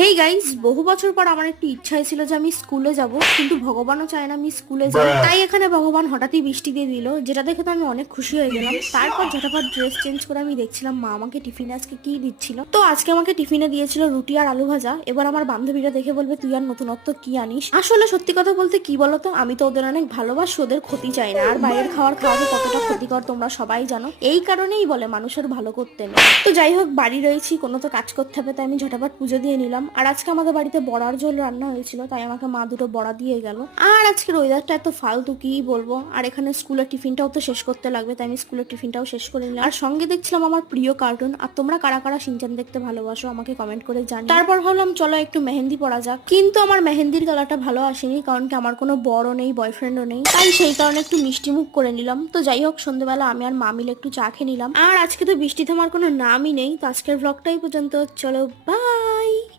Hey guys, বহু বছর পর আমার একটু ইচ্ছা ছিল যে আমি স্কুলে যাব, কিন্তু ভগবানও চায় না আমি স্কুলে যাই। তাই এখানে ভগবান হঠাৎই বৃষ্টি দিয়ে দিল, যেটা দেখে তো আমি অনেক খুশি হয়ে গেলাম। তারপর ঝটাফট ড্রেস চেঞ্জ করে আমি দেখছিলাম মা আমাকে টিফিনে আজকে কি দিচ্ছিল। তো আজকে আমাকে টিফিনে দিয়েছিল রুটি আর আলু ভাজা। এবার আমার বান্ধবীরা দেখে বলবে তুই আর নতুনত্ব কি আনিস। আসলে সত্যি কথা বলতে কি বলতো, আমি তো ওদের অনেক ভালোবাসি, ওদের ক্ষতি চাই না। আর বাইরের খাওয়া যে কতটা ক্ষতিকর তোমরা সবাই জানো। এই কারণেই বলে মানুষের ভালো করতে নেই। তো যাই হোক, বাড়ি রয়েছি, কোনো তো কাজ করতে হবে, তাই আমি ঝটাপট পুজো দিয়ে নিলাম। আর আজকে আমাদের বাড়িতে বড়ার ঝোল রান্না হয়েছিল, তাই আমাকে মা দুটো বড়া দিয়ে গেল। আর আজকের ওয়েদারটা এত ফালতু কি বলবো। আর এখানে স্কুলের টিফিনটাও তো শেষ করতে লাগবে, তাই আমি স্কুলের টিফিনটাও শেষ করে নিলাম। আর সঙ্গে দেখছিলাম আমার প্রিয় কার্টুন। আর তোমরা কারা কারা শিনচান দেখতে ভালোবাসো আমাকে কমেন্ট করে জানিও। তারপর ভাবলাম চলো একটু মেহেন্দি পড়া যাক, কিন্তু আমার মেহেন্দির কালারটা ভালো আসেনি, কারণ কি আমার কোনো বড় নেই, বয়ফ্রেন্ডও নেই। তাই সেই কারণে একটু মিষ্টি মুখ করে নিলাম। তো যাই হোক, সন্ধ্যেবেলা আমি আর মা মিলে একটু চা খেয়ে নিলাম। আর আজকে তো বৃষ্টি থামার কোনো নামই নেই। তো আজকের ব্লগটাই পর্যন্ত, চলো বাই।